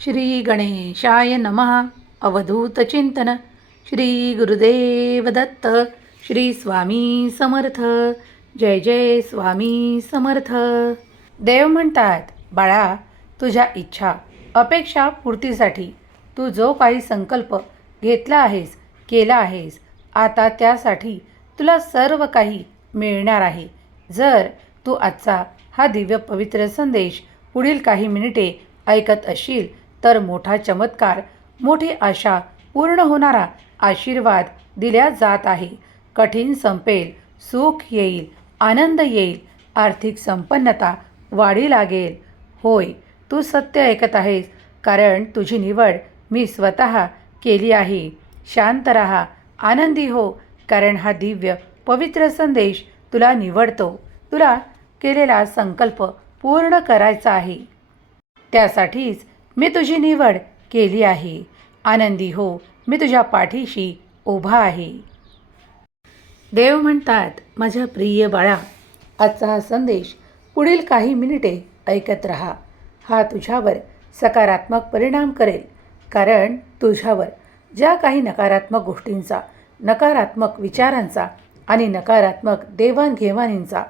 श्री गणेशाय नमः. अवधूत चिंतन. श्री गुरुदेव दत्त. श्री स्वामी समर्थ. जय जय स्वामी समर्थ. देव म्हणतात, बाळा, तुझ्या इच्छा अपेक्षा पूर्तीसाठी तू जो काही संकल्प घेतला आहेस, केला आहेस, आता त्यासाठी तुला सर्व काही मिळणार आहे. जर तू आजचा हा दिव्य पवित्र संदेश पुढील काही मिनिटे ऐकत असशील तर मोठा चमत्कार, मोठी आशा पूर्ण होणारा आशीर्वाद दिल्या जात आहे. कठीण संपेल, सुख येईल, आनंद येईल, आर्थिक संपन्नता वाढी लागेल. होय, तू सत्य ऐकत आहेस, कारण तुझी निवड मी स्वतः केली आहे. शांत रहा, आनंदी हो, कारण हा दिव्य पवित्र संदेश तुला निवडतो. तुला केलेला संकल्प पूर्ण करायचा आहे. त्यासाठीच मी तुझी निवड केली आहे. आनंदी हो, मी तुझ्या पाठीशी उभा आहे. देव म्हणतात, माझ्या प्रिय बाळा, आजचा हा संदेश पुढील काही मिनिटे ऐकत रहा. हा तुझ्यावर सकारात्मक परिणाम करेल, कारण तुझ्यावर ज्या काही नकारात्मक गोष्टींचा, नकारात्मक विचारांचा आणि नकारात्मक देवाणघेवाणींचा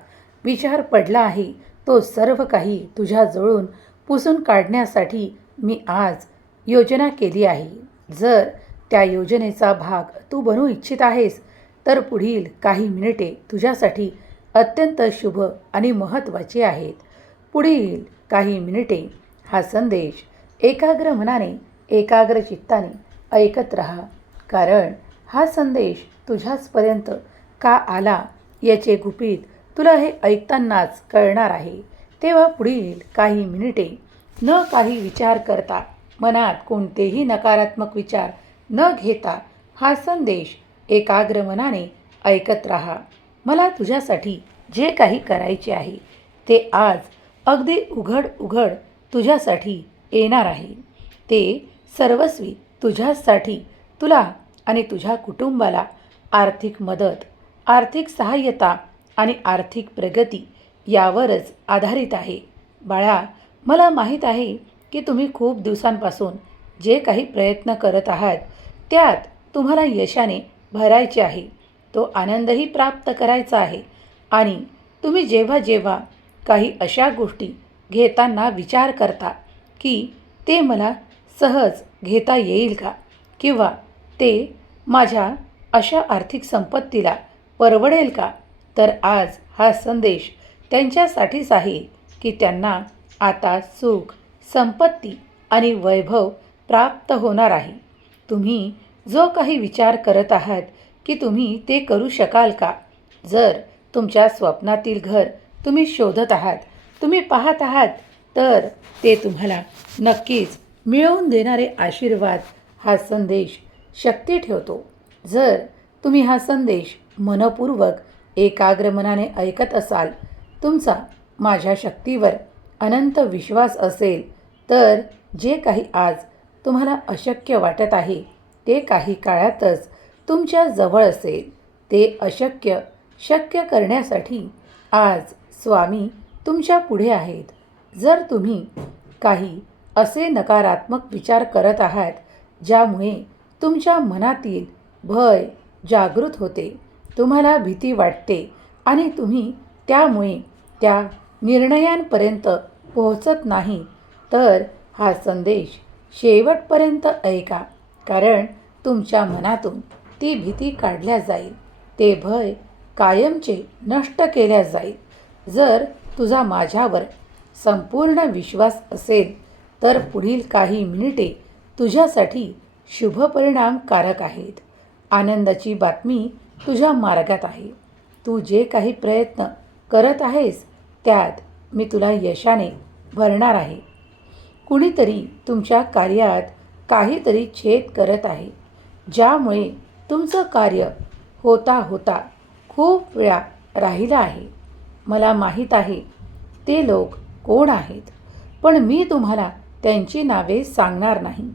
विचार पडला आहे, तो सर्व काही तुझ्याजवळून पुसून काढण्यासाठी मी आज योजना केली आहे. जर त्या योजनेचा भाग तू बनू इच्छित आहेस तर पुढील काही मिनिटे तुझ्यासाठी अत्यंत शुभ आणि महत्त्वाची आहेत. पुढील काही मिनिटे हा संदेश एकाग्र मनाने, एकाग्र चित्ताने ऐकत राहा, कारण हा संदेश तुझ्याचपर्यंत का आला याचे गुपित तुला हे ऐकतानाच कळणार आहे. तेव्हा पुढील काही मिनिटे न काही विचार करता, मनात कोणतेही नकारात्मक विचार न घेता हा संदेश एकाग्र मनाने ऐकत राहा. मला तुझ्यासाठी जे काही करायचे आहे ते आज अगदी उघड तुझ्यासाठी येणार आहे. ते सर्वस्वी तुझ्यासाठी, तुला आणि तुझ्या कुटुंबाला आर्थिक मदत, आर्थिक सहाय्यता आणि आर्थिक प्रगती यावरच आधारित आहे. बाळा, मला माहीत आहे की तुम्ही खूप दिवसांपासून जे काही प्रयत्न करत आहात त्यात तुम्हाला यशाने भरायचे आहे. तो आनंदही प्राप्त करायचा आहे. आणि तुम्ही जेव्हा जेव्हा काही अशा गोष्टी घेताना विचार करता की ते मला सहज घेता येईल का, किंवा ते माझ्या अशा आर्थिक संपत्तीला परवडेल का, तर आज हा संदेश त्यांच्यासाठीच आहे की त्यांना आता सुख, संपत्ती आणि वैभव प्राप्त होणार आहे. तुम्ही जो काही विचार करत आहात की तुम्ही ते करू शकाल का, जर तुमच्या स्वप्नातील घर तुम्ही शोधत आहात, तुम्ही पाहत आहात, तर ते तुम्हाला नक्कीच मिळवून देणारे आशीर्वाद हा संदेश शक्ती ठेवतो. जर तुम्ही हा संदेश मनपूर्वक एकाग्र मनाने ऐकत असाल, तुमचा माझ्या शक्तीवर अनंत विश्वास असेल, तर जे काही आज तुम्हाला अशक्य वाटत आहे ते काही काळातच तुमच्या जवळ असेल. ते अशक्य शक्य करण्यासाठी आज स्वामी तुमच्या पुढे आहेत. जर तुम्ही काही असे नकारात्मक विचार करत आहात ज्यामुळे तुमच्या मनातील भय जागृत होते, तुम्हाला भीती वाटते आणि तुम्ही त्यामुळे त्या निर्णयांपर्यंत पोहोचत नाही, तर हा संदेश शेवटपर्यंत ऐका, कारण तुमच्या मनातून ती भीती काढल्या जाईल, ते भय कायमचे नष्ट केल्या जाईल. जर तुझा माझ्यावर संपूर्ण विश्वास असेल तर पुढील काही मिनिटे तुझ्यासाठी शुभ परिणामकारक आहेत. आनंदाची बातमी तुझ्या मार्गात आहे. तू जे काही प्रयत्न करत आहेस त्यात मी तुला यशाने भरणार आहे. कुणीतरी तुमच्या कार्यात काहीतरी छेद करत आहे, ज्यामुळे तुमचं कार्य होता खूप वेळा राहिलं आहे. मला माहीत आहे ते लोक कोण आहेत, पण मी तुम्हाला त्यांची नावे सांगणार नाही,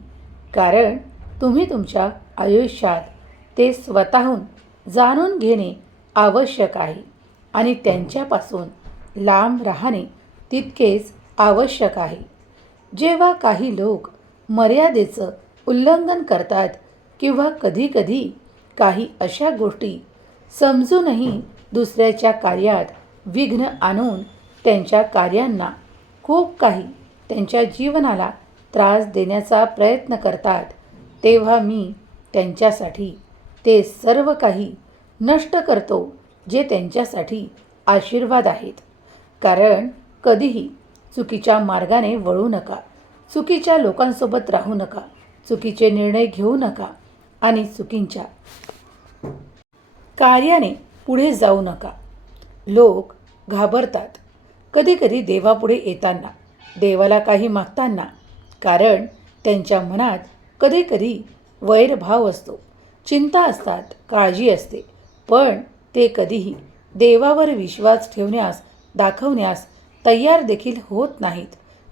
कारण तुम्ही तुमच्या आयुष्यात ते स्वतःहून जाणून घेणे आवश्यक आहे आणि त्यांच्यापासून लांब राहणे तितकेच आवश्यक आहे. जेव्हा काही लोक मर्यादेचं उल्लंघन करतात किंवा कधीकधी काही अशा गोष्टी समजूनही दुसऱ्याच्या कार्यात विघ्न आणून त्यांच्या कार्यांना खूप काही त्यांच्या जीवनाला त्रास देण्याचा प्रयत्न करतात, तेव्हा मी त्यांच्यासाठी ते सर्व काही नष्ट करतो जे त्यांच्यासाठी आशीर्वाद आहेत. कारण कधीही चुकीच्या मार्गाने वळू नका, चुकीच्या लोकांसोबत राहू नका, चुकीचे निर्णय घेऊ नका आणि चुकीच्या कार्याने पुढे जाऊ नका. लोक घाबरतात कधीकधी देवापुढे येताना, देवाला काही मागताना, कारण त्यांच्या मनात कधीकधी वैरभाव असतो, चिंता असतात, काळजी असते, पण ते कधीही देवावर विश्वास ठेवण्यास दाखवण्यास तयार देखील होत नाहीत.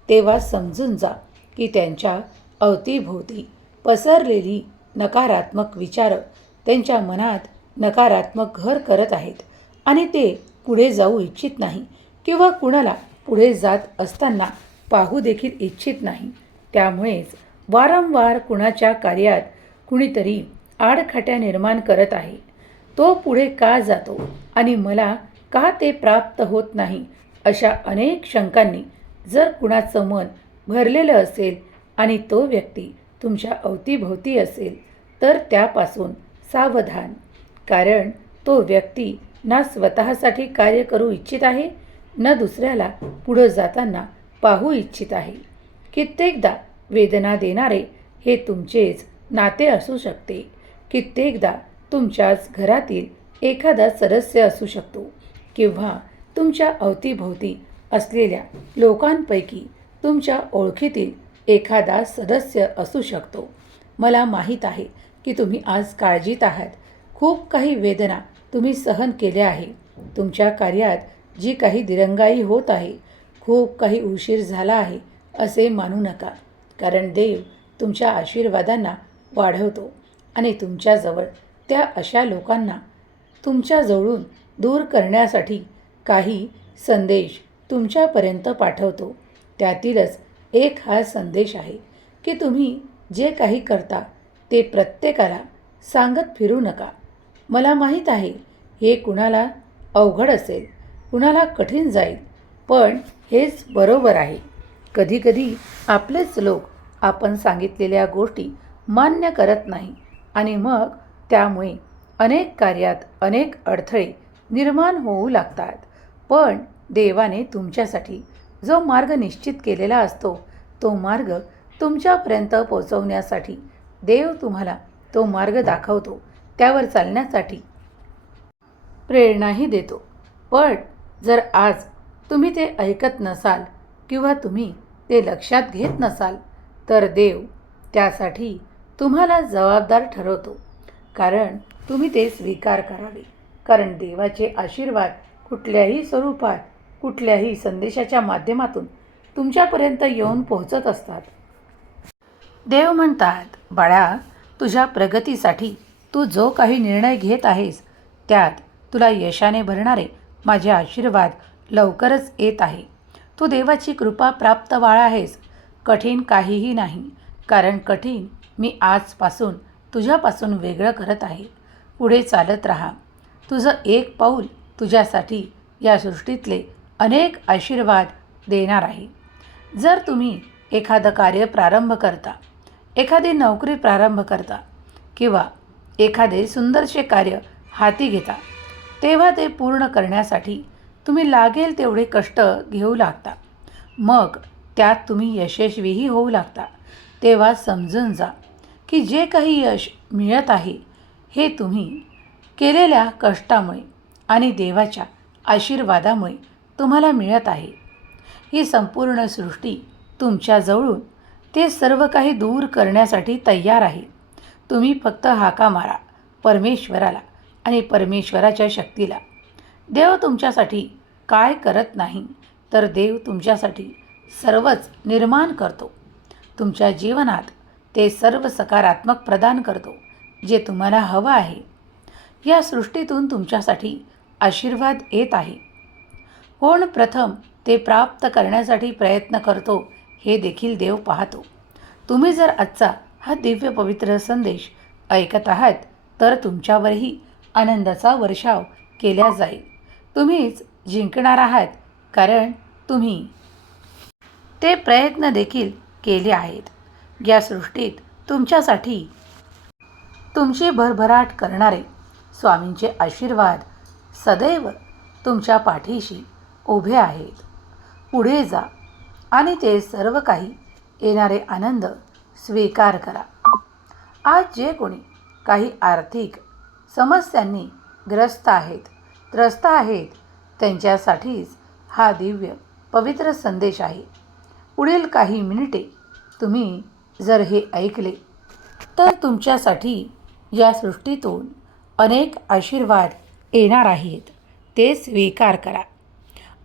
तेव्हा समजून जा की त्यांच्या अवतीभोवती पसरलेली नकारात्मक विचार त्यांच्या मनात नकारात्मक घर करत आहेत आणि ते पुढे जाऊ इच्छित नाही किंवा कुणाला पुढे जात असताना पाहू देखील इच्छित नाही. त्यामुळेच वारंवार कुणाच्या कार्यात कुणीतरी आडखाट्या निर्माण करत आहे. तो पुढे का जातो आणि मला का ते प्राप्त होत नाही, अशा अनेक शंकांनी जर कुणाचं मन भरलेलं असेल आणि तो व्यक्ती तुमच्या अवतीभोवती असेल तर त्यापासून सावधान. कारण तो व्यक्ती ना स्वतःसाठी कार्य करू इच्छित आहे, न दुसऱ्याला पुढं जाताना पाहू इच्छित आहे. कित्येकदा वेदना देणारे हे तुमचेच नाते असू शकते. कित्येकदा तुमच्याच घरातील एखादा सदस्य असू शकतो किंवा तुमच्या अवतीभोवती असलेल्या लोकांपैकी तुमच्या ओळखीतील एखादा सदस्य असू शकतो. मला माहीत आहे की तुम्ही आज काळजीत आहात. खूप काही वेदना तुम्ही सहन केल्या आहे. तुमच्या कार्यात जी काही दिरंगाई होत आहे, खूप काही उशीर झाला आहे असे मानू नका. कारण देव तुमच्या आशीर्वादांना वाढवतो आणि तुमच्याजवळ त्या अशा लोकांना तुमच्याजवळून दूर करण्यासाठी काही संदेश तुमच्यापर्यंत पाठवतो. त्यातीलच एक हा संदेश आहे की तुम्ही जे काही करता ते प्रत्येकाला सांगत फिरू नका. मला माहीत आहे हे कुणाला अवघड असेल, कुणाला कठीण जाईल, पण हेच बरोबर आहे. कधीकधी आपलेच लोक आपण सांगितलेल्या गोष्टी मान्य करत नाही आणि मग त्यामुळे अनेक कार्यात अनेक अडथळे निर्माण होऊ लागतात. पण देवाने तुमच्यासाठी जो मार्ग निश्चित केलेला असतो, तो मार्ग तुमच्यापर्यंत पोहोचवण्यासाठी देव तुम्हाला तो मार्ग दाखवतो, त्यावर चालण्यासाठी प्रेरणाही देतो. पण जर आज तुम्ही ते ऐकत नसाल किंवा तुम्ही ते लक्षात घेत नसाल तर देव त्यासाठी तुम्हाला जबाबदार ठरवतो. कारण तुम्ही ते स्वीकार करावे. कारण देवाचे आशीर्वाद कुठल्याही स्वरूपात, कुठल्याही संदेशाच्या माध्यमातून तुमच्यापर्यंत येऊन पोहोचत असतात. देव म्हणतात, बाळा, तुझ्या प्रगतीसाठी तू जो काही निर्णय घेत आहेस त्यात तुला यशाने भरणारे माझे आशीर्वाद लवकरच येत आहे. तू देवाची कृपा प्राप्त बाळ आहेस. कठीण काहीही नाही, कारण कठीण मी आजपासून तुझ्यापासून वेगळं करत आहे. पुढे चालत राहा. तुझं एक पाऊल तुझ्यासाठी या सृष्टीतले अनेक आशीर्वाद देणार आहे. जर तुम्ही एखादं कार्य प्रारंभ करता, एखादी नोकरी प्रारंभ करता किंवा एखादे सुंदरसे कार्य हाती घेता, तेव्हा ते पूर्ण करण्यासाठी तुम्ही लागेल तेवढे कष्ट घेऊ लागता. मग त्यात तुम्ही यशस्वीही होऊ लागता. तेव्हा समजून जा की जे काही यश मिळत आहे हे तुम्ही केलेल्या कष्टामुळे आणि देवाच्या आशीर्वादामुळे तुम्हाला मिळत आहे. ही संपूर्ण सृष्टी तुमच्याजवळून ते सर्व काही दूर करण्यासाठी तयार आहे. तुम्ही फक्त हाका मारा परमेश्वराला आणि परमेश्वराच्या शक्तीला. देव तुमच्यासाठी काय करत नाही, तर देव तुमच्यासाठी सर्वच निर्माण करतो. तुमच्या जीवनात ते सर्व सकारात्मक प्रदान करतो जे तुम्हाला हवं आहे. या सृष्टीतून तुमच्यासाठी आशीर्वाद येत आहे. कोण प्रथम ते प्राप्त करण्यासाठी प्रयत्न करतो हे देखील देव पाहतो. तुम्ही जर आजचा हा दिव्य पवित्र संदेश ऐकत आहात तर तुमच्यावरही आनंदाचा वर्षाव केला जाईल. तुम्हीच जिंकणार आहात, कारण तुम्ही ते प्रयत्न देखील केले आहेत. या सृष्टीत तुमच्यासाठी तुमची भरभराट करणारे स्वामींचे आशीर्वाद सदैव तुमच्या पाठीशी उभे आहेत. पुढे जा आणि ते सर्व काही येणारे आनंद स्वीकार करा. आज जे कोणी काही आर्थिक समस्यांनी त्रस्त आहेत त्यांच्यासाठीच हा दिव्य पवित्र संदेश आहे. पुढील काही मिनिटे तुम्ही जर हे ऐकले तर तुमच्यासाठी या सृष्टीतून अनेक आशीर्वाद येणार आहेत. ते स्वीकार करा.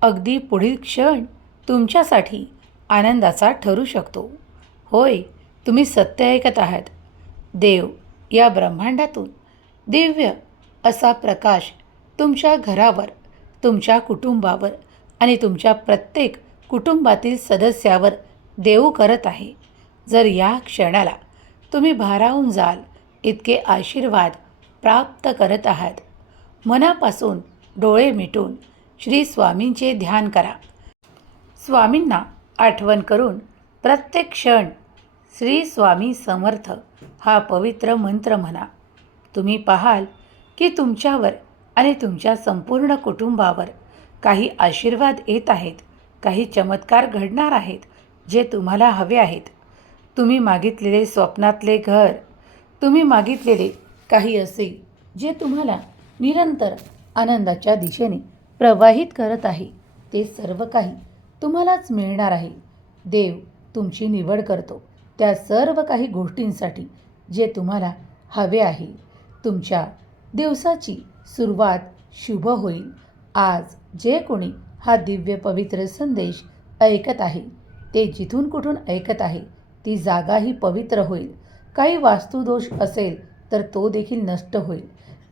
अगदी पुढील क्षण तुमच्यासाठी आनंदाचा ठरू शकतो. होय, तुम्ही सत्य ऐकत आहात. देव या ब्रह्मांडातून दिव्य असा प्रकाश तुमच्या घरावर, तुमच्या कुटुंबावर आणि तुमच्या प्रत्येक कुटुंबातील सदस्यावर देऊ करत आहे. जर या क्षणाला तुम्ही भारावून जाल इतके आशीर्वाद प्राप्त करत आहात, मनापासून डोळे मिटून श्री स्वामींचे ध्यान करा. स्वामींना आठवण करून प्रत्येक क्षण श्री स्वामी समर्थ हा पवित्र मंत्र म्हणा. तुम्ही पाहाल की तुमच्यावर आणि तुमच्या संपूर्ण कुटुंबावर काही आशीर्वाद येत आहेत. काही चमत्कार घडणार आहेत जे तुम्हाला हवे आहेत. तुम्ही मागितलेले स्वप्नातले घर, तुम्ही मागितलेले काही असेल जे तुम्हाला निरंतर आनंदाच्या दिशेने प्रवाहित करत आहे, ते सर्व काही तुम्हालाच मिळणार आहे. देव तुमची निवड करतो त्या सर्व काही गोष्टींसाठी जे तुम्हाला हवे आहे. तुमच्या दिवसाची सुरुवात शुभ होईल. आज जे कोणी हा दिव्य पवित्र संदेश ऐकत आहे ते जिथून कुठून ऐकत आहे ती जागाही पवित्र होईल. काही वास्तुदोष असेल तर तो देखील नष्ट होईल.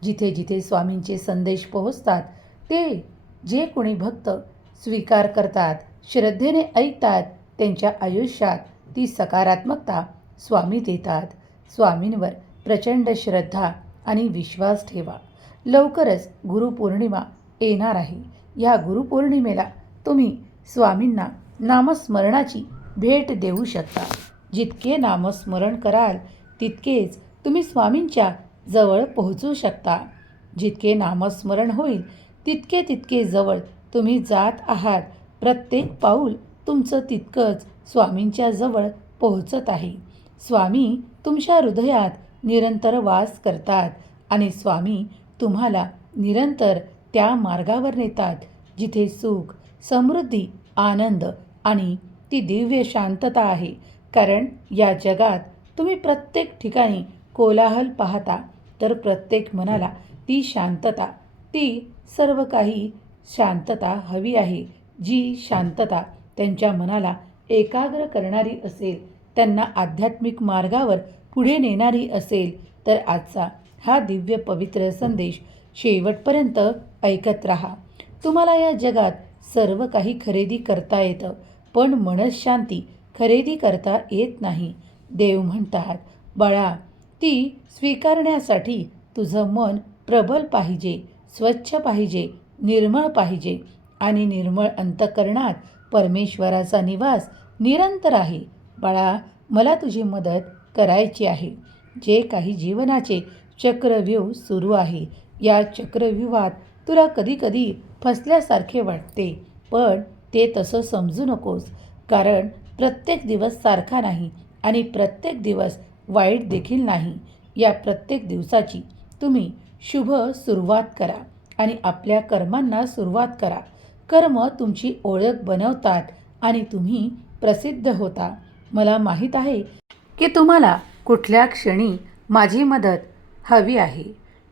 जिथे जिथे स्वामींचे संदेश पोहोचतात ते जे कोणी भक्त स्वीकार करतात, श्रद्धेने ऐकतात, त्यांच्या आयुष्यात ती सकारात्मकता स्वामी देतात. स्वामींवर प्रचंड श्रद्धा आणि विश्वास ठेवा. लवकरच गुरुपौर्णिमा येणार आहे. या गुरुपौर्णिमेला तुम्ही स्वामींना नामस्मरणाची भेट देऊ शकता. जितके नामस्मरण कराल तितकेच तुम्ही स्वामींच्या जवळ पोहोचू शकता. जितके नामस्मरण होईल तितके तितके जवळ तुम्ही जात आहात. प्रत्येक पाऊल तुमचं तितकंच स्वामींच्या जवळ पोहोचत आहे. स्वामी तुमच्या हृदयात निरंतर वास करतात आणि स्वामी तुम्हाला निरंतर त्या मार्गावर नेतात जिथे सुख, समृद्धी, आनंद आणि ती दिव्य शांतता आहे. कारण या जगात तुम्ही प्रत्येक ठिकाणी कोलाहल पाहता, तर प्रत्येक मनाला ती शांतता, ती सर्व काही शांतता हवी आहे. जी शांतता त्यांच्या मनाला एकाग्र करणारी असेल, त्यांना आध्यात्मिक मार्गावर पुढे नेणारी असेल, तर आजचा हा दिव्य पवित्र संदेश शेवटपर्यंत ऐकत राहा. तुम्हाला या जगात सर्व काही खरेदी करता येतं, पण मनःशांती खरेदी करता येत नाही. देव म्हणतात, बाळा, ती स्वीकारण्यासाठी तुझं मन प्रबल पाहिजे, स्वच्छ पाहिजे, निर्मळ पाहिजे आणि निर्मळ अंतःकरणात परमेश्वराचा निवास निरंतर आहे. बाळा, मला तुझी मदत करायची आहे. जे काही जीवनाचे चक्रव्यूह सुरू आहे, या चक्रव्यूहात तुला कधीकधी फसल्यासारखे वाटते, पण ते तसं समजू नकोस. कारण प्रत्येक दिवस सारखा नाही आणि प्रत्येक दिवस वाईट देखील नाही. या प्रत्येक दिवसाची तुम्ही शुभ सुरुवात करा आणि आपल्या कर्मांना सुरुवात करा. कर्म तुमची ओळख बनवतात आणि तुम्ही प्रसिद्ध होता. मला माहीत आहे की तुम्हाला कुठल्या क्षणी माझी मदत हवी आहे.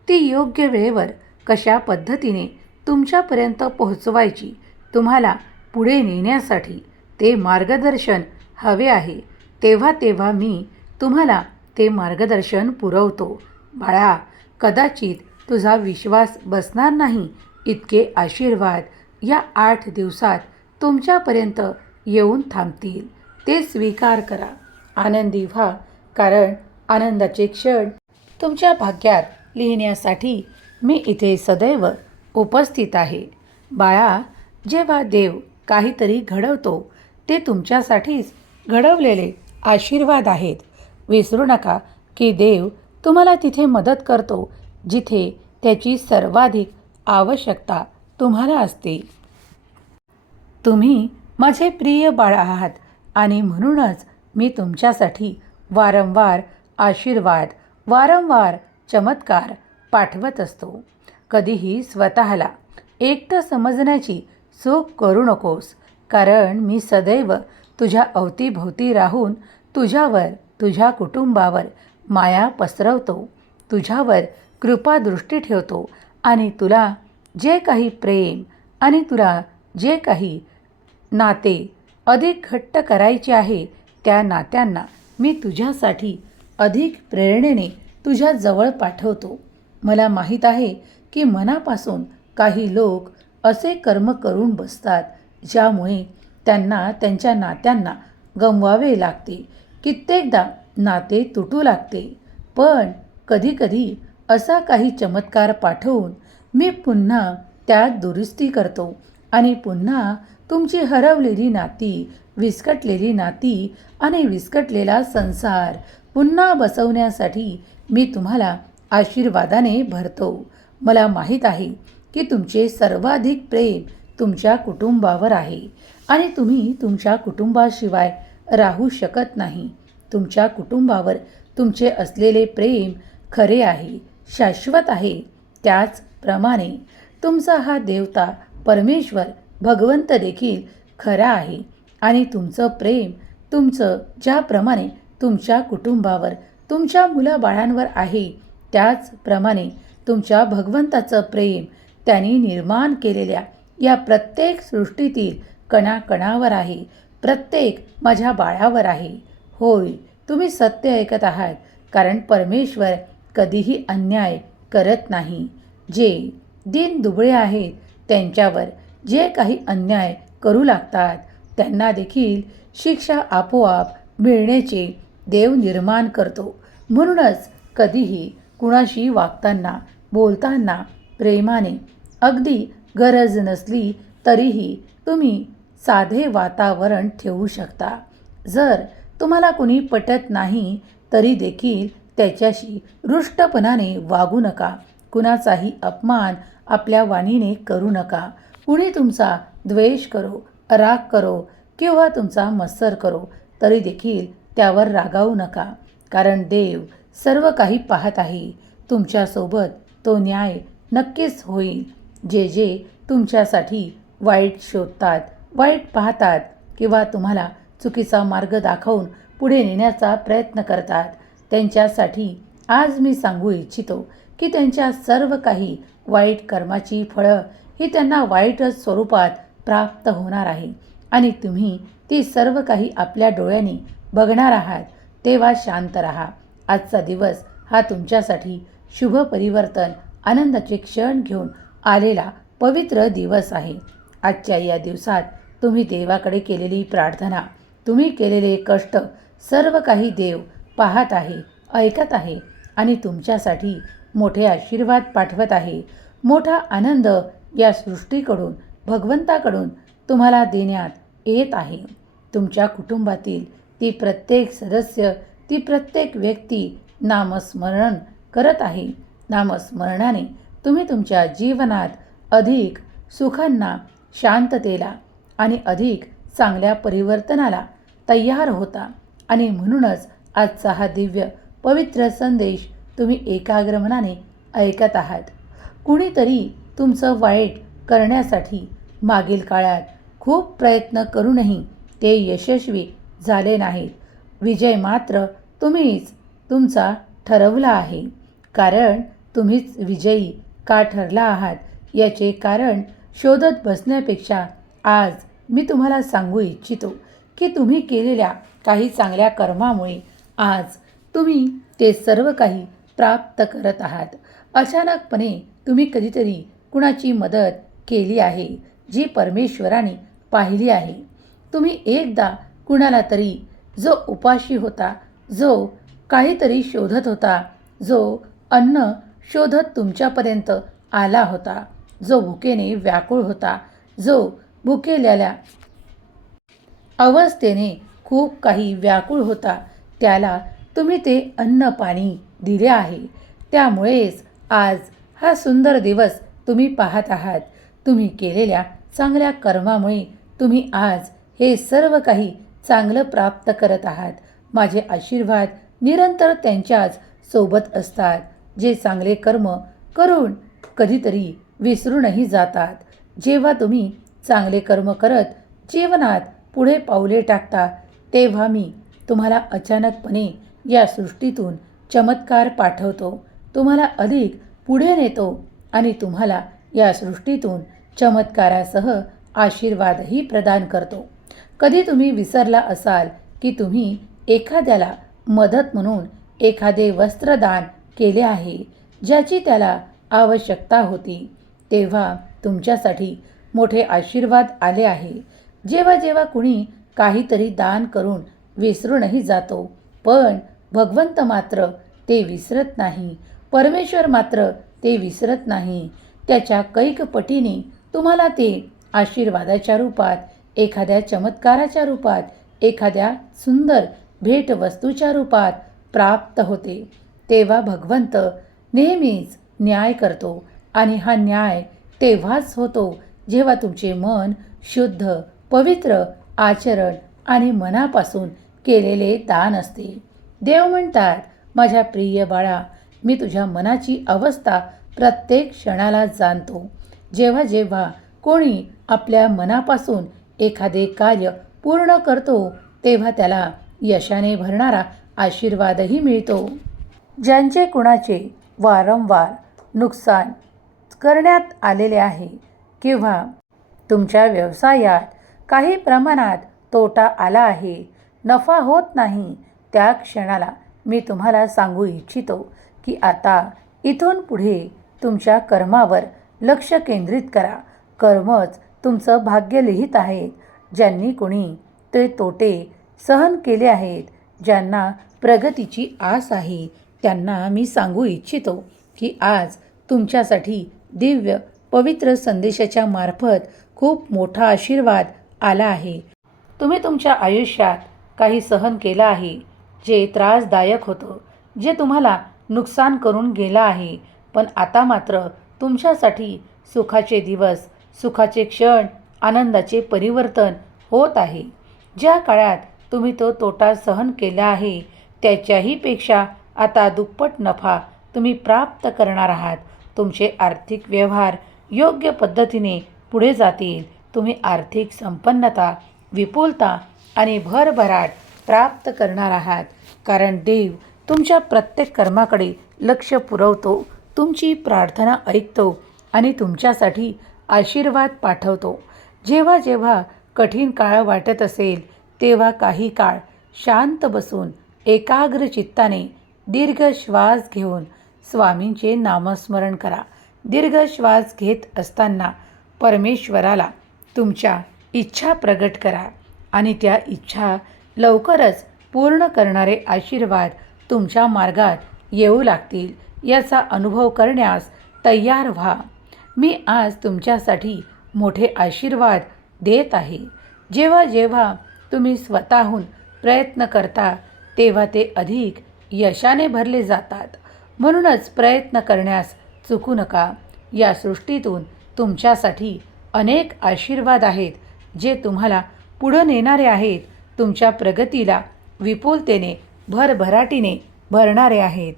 ती योग्य वेळेवर कशा पद्धतीने तुमच्यापर्यंत पोहोचवायची, तुम्हाला पुढे नेण्यासाठी ते मार्गदर्शन हवे आहे. तेव्हा तेव्हा मी तुम्हाला ते मार्गदर्शन पुरवतो. बाळा, कदाचित तुझा विश्वास बसणार नाही इतके आशीर्वाद या 8 दिवसात तुमच्यापर्यंत येऊन थांबतील. ते स्वीकार करा आनंदी व्हा, कारण आनंदाचे क्षण तुमच्या भाग्यात लिहिण्यासाठी मी इथे सदैव उपस्थित आहे. बाळा, जेव्हा देव काहीतरी घडवतो ते तुमच्यासाठीच घडवलेले आशीर्वाद आहेत. विसरू नका की देव तुम्हाला तिथे मदत करतो जिथे त्याची सर्वाधिक आवश्यकता तुम्हाला असते. तुम्ही माझे प्रिय बाळ आहात आणि म्हणूनच मी तुमच्यासाठी वारंवार आशीर्वाद, वारंवार चमत्कार पाठवत असतो. कधीही स्वतःला एकटं समजण्याची चूक करू नकोस, कारण मी सदैव तुझ्या अवतीभोवती राहून तुझ्यावर, तुझ्या कुटुंबावर माया पसरवतो, तुझ्यावर कृपादृष्टी ठेवतो आणि तुला जे काही प्रेम आणि तुला जे काही नाते अधिक घट्ट करायचे आहे त्या नात्यांना मी तुझ्यासाठी अधिक प्रेरणेने तुझ्या जवळ पाठवतो. मला माहीत आहे की मनापासून काही लोक असे कर्म करून बसतात ज्यामुळे त्यांना त्यांच्या नात्यांना गमवावे लागते. कित्येकदा नाते तुटू लागते. पण कधीकधी असा काही चमत्कार पाठवून मी पुन्हा त्यात दुरुस्ती करतो आणि पुन्हा तुमची हरवलेली नाती, विस्कटलेली नाती आणि विस्कटलेला संसार पुन्हा बसवण्यासाठी मी तुम्हाला आशीर्वादाने भरतो. मला माहीत आहे की तुमचे सर्वाधिक प्रेम तुमच्या कुटुंबावर आहे आणि तुम्ही तुमच्या कुटुंबाशिवाय राहू शकत नाही. तुमच्या कुटुंबावर तुमचे असलेले प्रेम खरे आहे, शाश्वत आहे. त्याचप्रमाणे तुमचा हा देवता परमेश्वर भगवंत देखील खरा आहे आणि तुमचं प्रेम तुमचं ज्याप्रमाणे तुमच्या कुटुंबावर, तुमच्या मुलाबाळांवर आहे, त्याचप्रमाणे तुमच्या भगवंताचं प्रेम त्यांनी निर्माण केलेल्या या प्रत्येक सृष्टीतील कणाकणावर आहे, प्रत्येक माझ्या बाळावर आहे. होय, तुम्ही सत्य ऐकत आहात, कारण परमेश्वर कधीही अन्याय करत नाही. जे दीनदुबळे आहेत त्यांच्यावर जे काही अन्याय करू लागतात त्यांना देखील शिक्षा आपोआप मिळण्याचे देव निर्माण करतो. म्हणूनच कधीही कुणाशी वागताना, बोलताना प्रेमाने, अगदी गरज नसली तरीही तुम्ही साधे वातावरण ठेवू शकता. जर तुम्हाला कुणी पटत नाही तरी देखील त्याच्याशी रुष्टपणाने वागू नका. कुणाचाही अपमान आपल्या वाणीने करू नका. कुणी तुमचा द्वेष करो, राग करो किंवा तुमचा मत्सर करो तरी देखील त्यावर रागावू नका, कारण देव सर्व काही पाहत आहे. तुमच्यासोबत तो न्याय नक्कीच होईल. जे जे तुमच्यासाठी वाईट शोधतात, वाईट पाहतात किंवा तुम्हाला चुकीचा मार्ग दाखवून पुढे नेण्याचा प्रयत्न करतात, त्यांच्यासाठी आज मी सांगू इच्छितो की त्यांच्या सर्व काही वाईट कर्माची फळं ही त्यांना वाईटच स्वरूपात प्राप्त होणार आहे आणि तुम्ही ती सर्व काही आपल्या डोळ्यांनी बघणार आहात. तेव्हा शांत राहा. आजचा दिवस हा तुमच्यासाठी शुभ परिवर्तन, आनंदाचे क्षण घेऊन आलेला पवित्र दिवस आहे. आजच्या या दिवसात तुम्ही देवाकडे केलेली प्रार्थना, तुम्ही केलेले कष्ट सर्व काही देव पाहत आहे, ऐकत आहे आणि तुमच्यासाठी मोठे आशीर्वाद पाठवत आहे. मोठा आनंद या सृष्टीकडून, भगवंताकडून तुम्हाला देण्यात येत आहे. तुमच्या कुटुंबातील ती प्रत्येक सदस्य, ती प्रत्येक व्यक्ती नामस्मरण करत आहे. नामस्मरणाने तुम्ही तुमच्या जीवनात अधिक सुखांना, शांततेला आणि अधिक चांगल्या परिवर्तनाला तयार होता आणि म्हणूनच आजचा हा दिव्य पवित्र संदेश तुम्ही एकाग्र मनाने ऐकत आहात. कुणीतरी तुमचं वाईट करण्यासाठी मागील काळात खूप प्रयत्न करूनही ते यशस्वी झाले नाहीत. विजय मात्र तुम्हीच तुमचा ठरवला आहे. कारण तुम्हीच विजयी का ठरला आहात याचे कारण शोधत बसण्यापेक्षा आज मी तुम्हाला सांगू इच्छितो की तुम्ही केलेल्या काही चांगल्या कर्मामुळे आज तुम्ही ते सर्व काही प्राप्त करत आहात. अचानकपणे तुम्ही कधीतरी कुणाची मदत केली आहे जी परमेश्वराने पाहिली आहे. तुम्ही एकदा कुणाला तरी जो उपाशी होता, जो काहीतरी शोधत होता, जो अन्न शोधत तुमच्यापर्यंत आला होता, जो भुकेने व्याकुळ होता, जो भुकेलेल्या अवस्थेने खूप काही व्याकुळ होता, त्याला तुम्ही ते अन्न पाणी दिले आहे. त्यामुळेच आज हा सुंदर दिवस तुम्ही पाहत आहात. तुम्ही केलेल्या चांगल्या कर्मामुळे तुम्ही आज हे सर्व काही चांगलं प्राप्त करत आहात. माझे आशीर्वाद निरंतर त्यांच्याच सोबत असतात, जे चांगले कर्म करून कधीतरी विसरूनही जातात. जेव्हा तुम्ही चांगले कर्म करत जीवनात पुढे पाऊले टाकता, तेव्हा मी तुम्हाला अचानकपणे या सृष्टीतून चमत्कार पाठवतो, तुम्हाला अधिक पुढे नेतो आणि तुम्हाला या सृष्टीतून चमत्कारासह आशीर्वादही प्रदान करतो. कधी तुम्ही विसरला असाल की तुम्ही एखाद्याला मदत म्हणून एखादे वस्त्रदान केले आहे, ज्याची त्याला आवश्यकता होती, तेव्हा तुमच्यासाठी मोठे आशीर्वाद आले आहे. जेव्हा जेव्हा कुणी काहीतरी दान करून विसरूनही जातो, पण भगवंत मात्र ते विसरत नाही. परमेश्वर मात्र ते विसरत नाही. त्याच्या कैक पटीने तुम्हाला ते आशीर्वादाच्या रूपात, एखाद्या चमत्काराच्या रूपात, एखाद्या सुंदर भेटवस्तूच्या रूपात प्राप्त होते. तेव्हा भगवंत नेहमीच न्याय करतो आणि हा न्याय तेव्हाच होतो जेव्हा तुमचे मन शुद्ध, पवित्र आचरण आणि मनापासून केलेले दान असते. देव म्हणतात, माझ्या प्रिय बाळा, मी तुझ्या मनाची अवस्था प्रत्येक क्षणाला जाणतो. जेव्हा जेव्हा कोणी आपल्या मनापासून एखादे कार्य पूर्ण करतो, तेव्हा त्याला यशाने भरणारा आशीर्वादही मिळतो. ज्यांचे कुणाचे वारंवार नुकसान करण्यात आलेले आहे किंवा तुमच्या व्यवसायात काही प्रमाणात तोटा आला आहे, नफा होत नाही, त्या क्षणाला मी तुम्हाला सांगू इच्छितो की आता इथून पुढे तुमच्या कर्मावर लक्ष केंद्रित करा. कर्मच तुमचं भाग्य लिहित आहेत. ज्यांनी कोणी ते तोटे सहन केले आहेत, ज्यांना प्रगतीची आस आहे, त्यांना मी सांगू इच्छितो की आज तुमच्यासाठी दिव्य पवित्र संदेशाच्या मार्फत खूप मोठा आशीर्वाद आला आहे. तुम्ही तुमच्या आयुष्यात काही सहन केलं आहे, जे त्रासदायक होतं, जे तुम्हाला नुकसान करून गेलं आहे, पण आता मात्र तुमच्यासाठी सुखाचे दिवस, सुखाचे क्षण, आनंदाचे परिवर्तन होत आहे. ज्या काळात तुम्ही तो तोटा सहन केला आहे, त्याच्याही पेक्षा आता दुप्पट नफा तुम्ही प्राप्त करणार आहात. तुमचे आर्थिक व्यवहार योग्य पद्धतीने पुढे जातील. तुम्ही आर्थिक संपन्नता, विपुलता आणि भरभराट प्राप्त करणार आहात, कारण देव तुमच्या प्रत्येक कर्माकडे लक्ष पुरवतो, तुमची प्रार्थना ऐकतो आणि तुमच्यासाठी आशीर्वाद पाठवतो. जेव्हा जेव्हा कठीण काळ वाटत असेल, तेव्हा काही काळ शांत बसून एकाग्र चित्ताने दीर्घ श्वास घेऊन स्वामींचे नामस्मरण करा. दीर्घ श्वास घेत असताना परमेश्वराला तुमच्या इच्छा प्रगट करा आणि त्या इच्छा लवकरच पूर्ण करणारे आशीर्वाद तुमच्या मार्गात येऊ लागतील. याचा अनुभव करण्यास तयार व्हा. मी आज तुमच्यासाठी मोठे आशीर्वाद देत आहे. जेव्हा जेव्हा तुम्ही स्वतःहून प्रयत्न करता, तेव्हा ते अधिक यशाने भरले जातात. म्हणूनच प्रयत्न करण्यास चुकू नका. या सृष्टीतून तुमच्यासाठी अनेक आशीर्वाद आहेत, जे तुम्हाला पुढं नेणारे आहेत. तुमच्या प्रगतीला विपुलतेने, भरभराटीने भरणारे आहेत.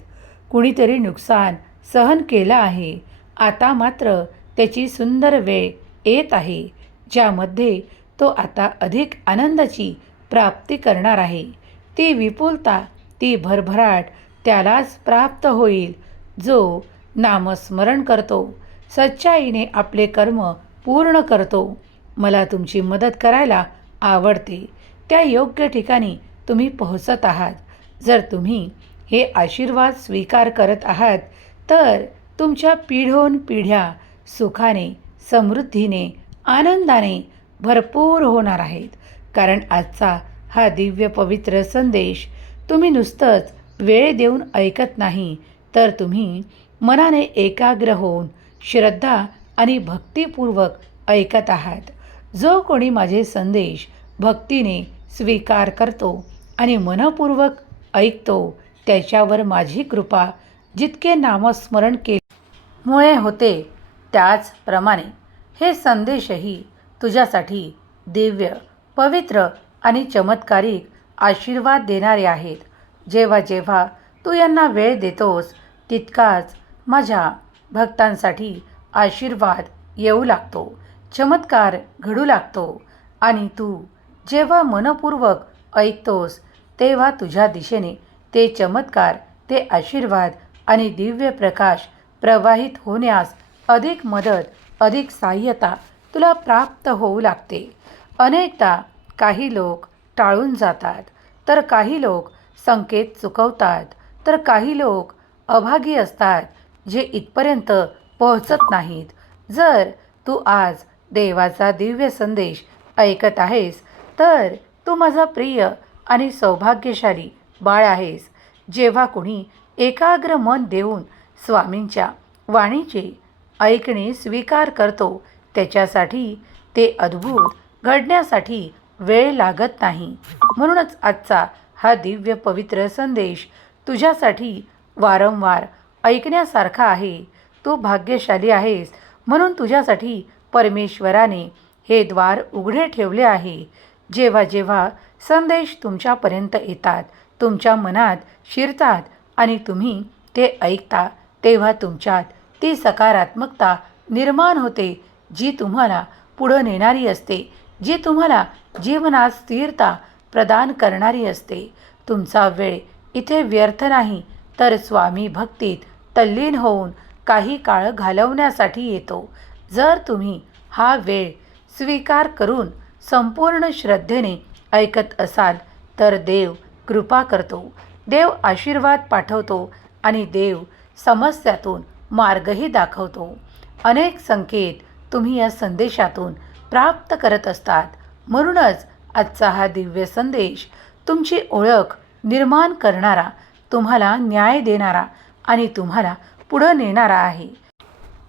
कुणीतरी नुकसान सहन केलं आहे, आता मात्र त्याची सुंदर वेळ येत आहे, ज्यामध्ये तो आता अधिक आनंदाची प्राप्ती करणार आहे. ती विपुलता, ती भरभराट त्यालाच प्राप्त होईल जो नामस्मरण करतो, सच्चाईने आपले कर्म पूर्ण करतो. मला तुमची मदत करायला आवडते. त्या योग्य ठिकाणी तुम्ही पोहोचत आहात. जर तुम्ही हे आशीर्वाद स्वीकार करत आहात, तर तुमच्या पिढ्योनपिढ्या सुखाने, समृद्धीने, आनंदाने भरपूर होणार आहेत. कारण आजचा हा दिव्य पवित्र संदेश तुम्ही नुसतंच वेळ देऊन ऐकत नाही, तर तुम्ही मनाने एकाग्र होऊन श्रद्धा आणि भक्तिपूर्वक ऐकत आहात. जो कोणी माझे संदेश भक्तीने स्वीकार करतो आणि मनपूर्वक ऐकतो, त्याच्यावर माझी कृपा जितके नामस्मरण मुळे होते, त्याचप्रमाणे हे संदेशही तुझ्यासाठी दिव्य, पवित्र आणि चमत्कारिक आशीर्वाद देणारे आहेत. जेव्हा जेव्हा तू यांना वेळ देतोस, तितकाच माझ्या भक्तांसाठी आशीर्वाद येऊ लागतो, चमत्कार घडू लागतो. आणि तू जेव्हा मनपूर्वक ऐकतोस, तेव्हा तुझ्या दिशेने ते चमत्कार, ते आशीर्वाद आणि दिव्य प्रकाश प्रवाहित होण्यास अधिक मदत, अधिक सहाय्यता तुला प्राप्त होऊ लागते. अनेकदा काही लोक टाळून जातात, तर काही लोक संकेत चुकवतात, तर काही लोक अभागी असतात, जे इथपर्यंत पोहोचत नाहीत. जर तू आज देवाचा दिव्य संदेश ऐकत आहेस, तर तू माझा प्रिय आणि सौभाग्यशाली बाळ आहेस. जेव्हा कोणी एकाग्र मन देऊन स्वामींच्या वाणीचे ऐकणे स्वीकार करतो, त्याच्यासाठी ते अद्भुत घडण्यासाठी वेळ लागत नाही. म्हणूनच आजचा हा दिव्य पवित्र संदेश तुझ्यासाठी वारंवार ऐकण्यासारखा आहे. तू भाग्यशाली आहेस, म्हणून तुझ्यासाठी परमेश्वराने हे द्वार उघडे ठेवले आहे. जेव्हा जेव्हा संदेश तुमच्यापर्यंत येतात, तुमच्या मनात शिरतात आणि तुम्ही ते ऐकता, तेव्हा तुमच्यात ती सकारात्मकता निर्माण होते, जी तुम्हाला पुढं नेणारी असते, जी तुम्हाला जीवनात स्थिरता प्रदान करणारी असते. तुमचा वेळ इथे व्यर्थ नाही, तर स्वामी भक्तीत तल्लीन होऊन काही काळ घालवण्यासाठी येतो. जर तुम्ही हा वेळ स्वीकार करून संपूर्ण श्रद्धेने ऐकत असाल, तर देव कृपा करतो, देव आशीर्वाद पाठवतो आणि देव समस्यातून मार्गही दाखवतो. अनेक संकेत तुम्ही या संदेशातून प्राप्त करत असतात. म्हणूनच आजचा हा दिव्य संदेश तुमची ओळख निर्माण करणारा, तुम्हाला न्याय देणारा आणि तुम्हाला पुढं नेणारा आहे.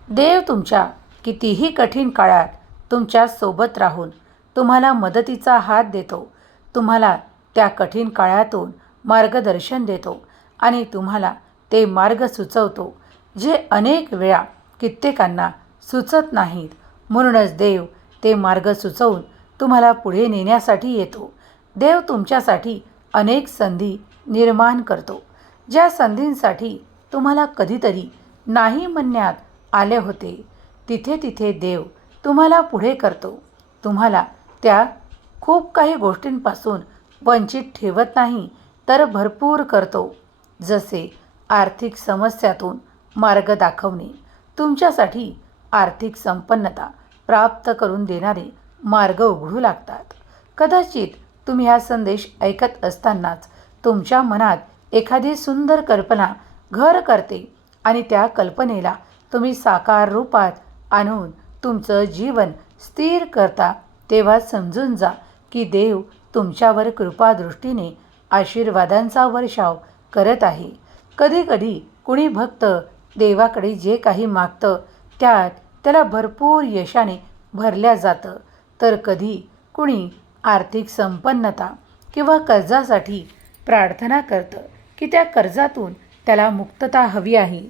देव तुमच्या कितीही कठीण काळात तुमच्या सोबत राहून तुम्हाला मदतीचा हात देतो, तुम्हाला त्या कठीण काळातून मार्गदर्शन देतो आणि तुम्हाला ते मार्ग सुचवतो, जे अनेक वेळा कित्येकांना सुचत नाहीत. म्हणूनच देव ते मार्ग सुचवून तुम्हाला पुढे नेण्यासाठी येतो. देव तुमच्यासाठी अनेक संधी निर्माण करतो. ज्या संधींसाठी तुम्हाला कधीतरी नाही म्हणण्यात आले होते, तिथे तिथे देव तुम्हाला पुढे करतो. तुम्हाला त्या खूप काही गोष्टींपासून वंचित ठेवत नाही, तर भरपूर करतो. जसे आर्थिक समस्यातून मार्ग दाखवणे, तुमच्यासाठी आर्थिक संपन्नता प्राप्त करून देणारे मार्ग उघडू लागतात. कदाचित तुम्ही हा संदेश ऐकत असतानाच तुमच्या मनात एखादी सुंदर कल्पना घर करते आणि त्या कल्पनेला तुम्ही साकार रूपात आणून तुमचं जीवन स्थिर करता. तेव्हा समजून जा की देव तुमच्यावर कृपादृष्टीने आशीर्वादांचा वर्षाव करत आहे. कधीकधी कुणी भक्त देवाकडे जे काही मागतं, त्यात त्याला भरपूर यशाने भरल्या जातं, तर कधी कुणी आर्थिक संपन्नता किंवा कर्जासाठी प्रार्थना करतं की त्या कर्जातून त्याला मुक्तता हवी आहे.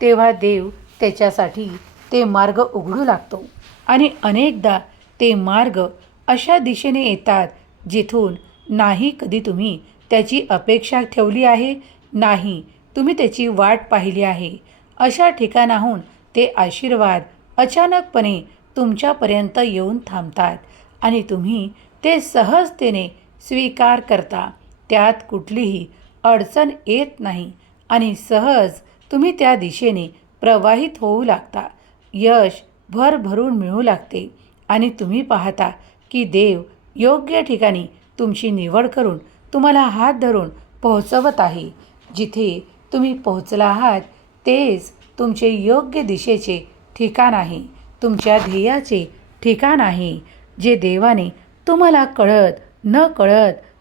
तेव्हा देव त्याच्यासाठी ते मार्ग उघडू लागतो आणि अनेकदा ते मार्ग अशा दिशेने येतात जिथून नाही कधी तुम्ही त्याची अपेक्षा ठेवली आहे, नाही तुम्ही त्याची वाट पाहिली आहे. अशा ठिकाणाहून ते आशीर्वाद अचानकपणे तुमच्यापर्यंत येऊन थांबतात आणि तुम्ही ते सहजतेने स्वीकार करता. त्यात कुठलीही अडचण येत नाही आणि सहज तुम्ही त्या दिशेने प्रवाहित होऊ लागता. यश भरभरून मिळू लागते आणि तुम्ही पाहता की देव योग्य ठिकाणी तुमची निवड करून तुम्हाला हात धरून पोहोचवत आहे. जिथे तुम्ही पोहोचला आहात, तेच तुमचे योग्य दिशेचे ठिकाण आहे, तुमच्या ध्येयाचे ठिकाण आहे, जे देवाने तुम्हाला कळत न कळत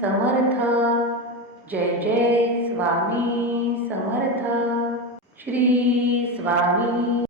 समर्थ. जय जय स्वामी समर्थ. श्री स्वामी